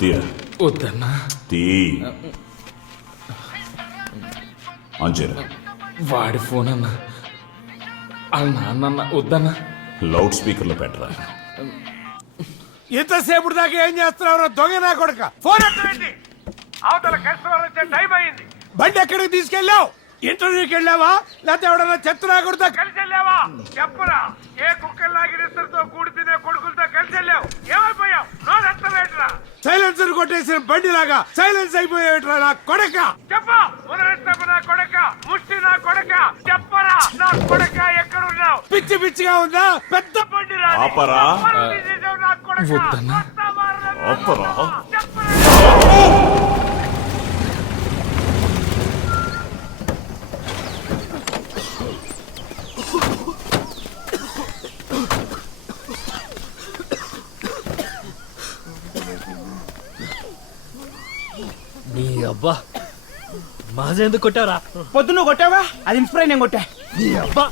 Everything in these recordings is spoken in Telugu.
తీరా వద్దన్నా. తీ అంచేరా వాడి ఫోన్ అన్నా. వాళ్ళ నాన్న వద్దన్నా. లౌడ్ స్పీకర్లో పెట్టరా. ఇంతసేపు దాకా ఏం చేస్తున్నావు దొంగ నా కొడుక? ఫోన్ ఎక్కడండి? అవతల కస్టమర్ వచ్చే టైం అయింది. బండి ఎక్కడికి తీసుకెళ్ళావు? ఇంటర్వ్యూకి వెళ్ళావా లేకపోతే ఎవడన్నా చెత్త నాకుడితో కలిసి వెళ్ళావా? చెప్పరా. ఏ కుక్కల్లాగిరితో కూడి తినే కొడుకులతో కలిసి వెళ్ళావు. ఏమైపోయావు? నోరెత్తలేట్రా. సైలెన్సర్ కొట్టేసిన బండి లాగా సైలెన్స్ అయిపోయేట్రా నా కొడక. చెప్పా మొదలెట్టకు నా కొడక. ముష్టి నా కొడక. చెప్పరా నా కొడక ఎక్కడున్నావు? పిచ్చి పిచ్చిగా ఉందా? పెద్ద బండి రా. ఆపరా. నా కొడక. వద్దన్నా. ఆపరా. నీ అబ్బా మాజా ఎందుకు కొట్టావరా? పొద్దున్న కొట్టావా? అది ఇన్స్పైర్ నేను కొట్టా. నీ అబ్బా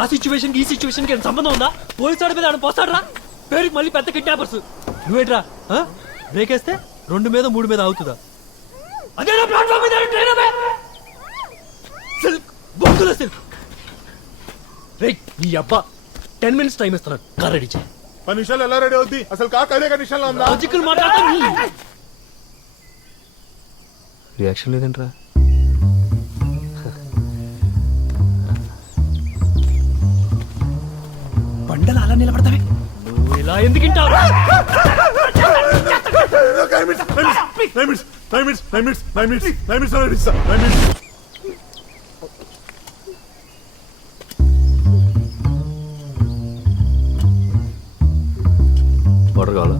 ఆ సిచ్యువేషన్ ఈ సిచ్యువేషన్ కి సంబంధం ఉందా? పోలీసు వాడి మీద ఆడ పోస్తాడరా. పేరుకి మళ్ళీ పెద్ద కిడ్నాపర్స్. నువ్వేట్రా బ్రేక్ వేస్తే 2 మీద 3 మీద అవుతుందా? అదే ప్లాట్ఫామ్ మీద ట్రైన్ సిల్క్ బొగ్గుల సిల్క్. రే నీ అబ్బా 10 minutes టైం ఇస్తున్నాను. కార్ రెడీ చేయి. 10 నిమిషాలు ఎలా రెడీ అవుద్ది? అసలు కార్ 10 నిమిషాల్లో ఉందా? లాజికల్ మాట్లాడతా. రియాక్షన్ లేదంట్రా. బండలు అలా నిలబడతావే. నువ్వు ఇలా ఎందుకు వింటావు? వాటర్ కావాలా?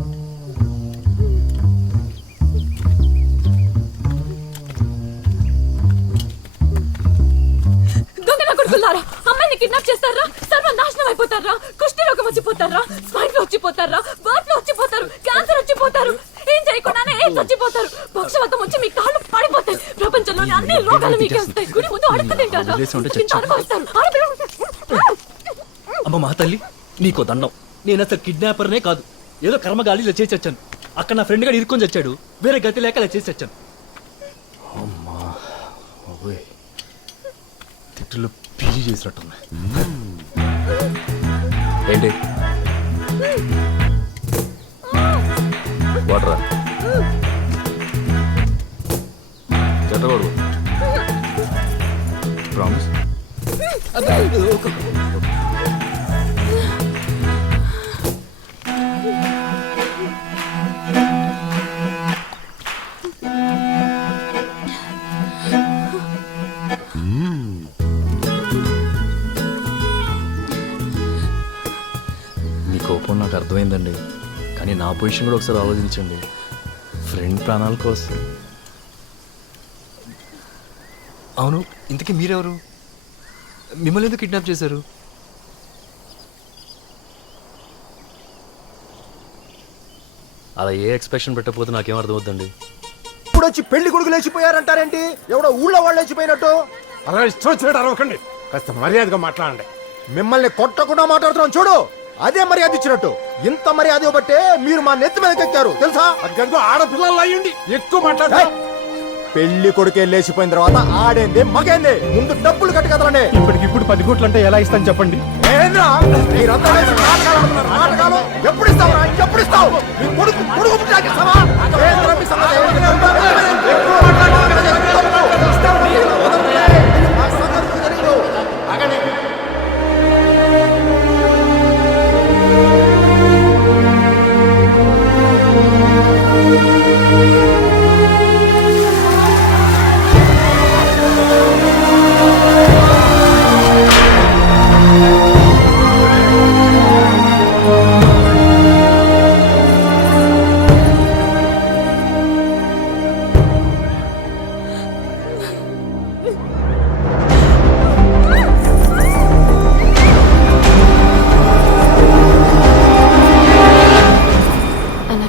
అమ్మాయిని కిడ్నాప్ చేస్తారా? సర్వనాశనం అయిపోతారా? కుష్టి రోగం వచ్చిపోతారా? స్పైన్ ఫ్లూ వచ్చిపోతారా? బర్డ్ ఫ్లూ వచ్చిపోతారు. క్యాన్సర్ వచ్చిపోతారు. ఏం చేయకుండానే ఎయిడ్స్ వచ్చిపోతారు. పక్షవాతం వచ్చి మీ కాళ్ళు పడిపోతాయి. ప్రపంచంలోని అన్ని రోగాలు మీకే వస్తాయి. గుడి ముందు అడుగు తింటారా? ఇంత అనుభవిస్తారు. అమ్మ మా తల్లి నీకో దండం. నేను అసలు కిడ్నాపర్నే కాదు. ఏదో కర్మగాలి ఇలా చేసి వచ్చాను. అక్కడ నా ఫ్రెండ్ గారు ఇరుక్కొని చచ్చాడు. వేరే గతి లేక ఇలా చేసి వచ్చాను. అమ్మా తిట్టులో పీజీ చేసినట్టుంది. ఏంటి వాటరా? చెట్టకూడదు. ప్రామిస్. మీ కోపం నాకు అర్థమైందండి. కానీ నా పొజిషన్ కూడా ఒకసారి ఆలోచించండి. ఫ్రెండ్ ప్రాణాల కోసం. అవును, ఇంతకీ మీరెవరు? మిమ్మల్ని ఎందుకు కిడ్నాప్ చేశారు? అలా ఏ ఎక్స్పెక్షన్ పెట్టకపోతే నాకేం అర్థం అవుతుందండి. ఇప్పుడు వచ్చి పెళ్లి కొడుకు లేచిపోయారంటారేంటి? ఎవడో ఊళ్ళో వాళ్ళు లేచిపోయినట్టు. అలా ఇష్టం వచ్చినట్టు అరవకండి. కాస్త మర్యాదగా మాట్లాడండి. మిమ్మల్ని కొట్టకుండా మాట్లాడుతున్నాం చూడు. అదే మర్యాద ఇచ్చినట్టు. ఇంత మర్యాద ఇవ్వబట్టే మీరు మా నెత్తి మీదకి ఎక్కారు తెలుసా? అది ఆడపిల్లలు అయ్యండి ఎక్కువ మాట్లాడారు. పెళ్లి కొడుకే లేచిపోయిన తర్వాత ఆడేంది మగేంది? ముందు డబ్బులు కట్టి కదలండి. ఇప్పటికిప్పుడు 10 కోట్లు అంటే ఎలా ఇస్తాను చెప్పండి. నాటకాలు ఎప్పుడు ఇస్తావురా? ఎప్పుడు ఇస్తావు? నీ కొడుకు కొడుకు పుట్టాక ఇస్తావా? మీ సంగతి ఎక్కువ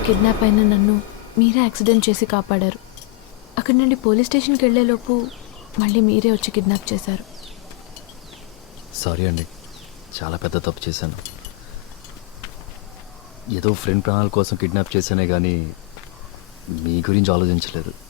కిడ్నాప్ అయిన నన్ను మీరే యాక్సిడెంట్ చేసి కాపాడారు. అక్కడి నుండి పోలీస్ స్టేషన్కి వెళ్లేలోపు మళ్ళీ మీరే వచ్చి కిడ్నాప్ చేశారు. సారీ అండి, చాలా పెద్ద తప్పు చేశాను. ఏదో ఫ్రెండ్ ప్రాణాల కోసం కిడ్నాప్ చేశానే కానీ మీ గురించి ఆలోచించలేదు.